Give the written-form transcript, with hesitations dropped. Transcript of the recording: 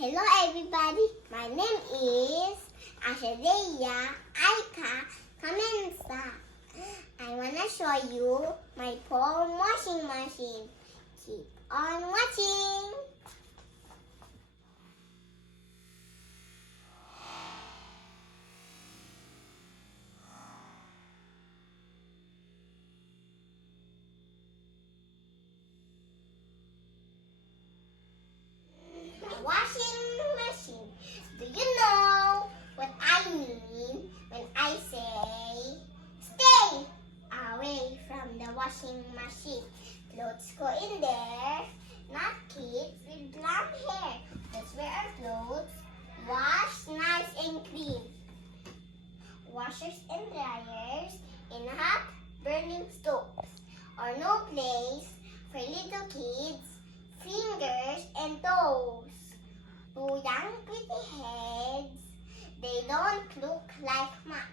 Hello everybody, my name is Ashadeya Aika Kamensa. I wanna show you my phone washing machine. Keep on watching. Washing machine. Do you know what I mean when I say stay away from the washing machine? Clothes go in there, not kids with long hair. That's where our clothes wash nice and clean. Washers and dryers in hot burning stoves, or no place for little kids' fingers and toes. Two young pretty heads, they don't look like much.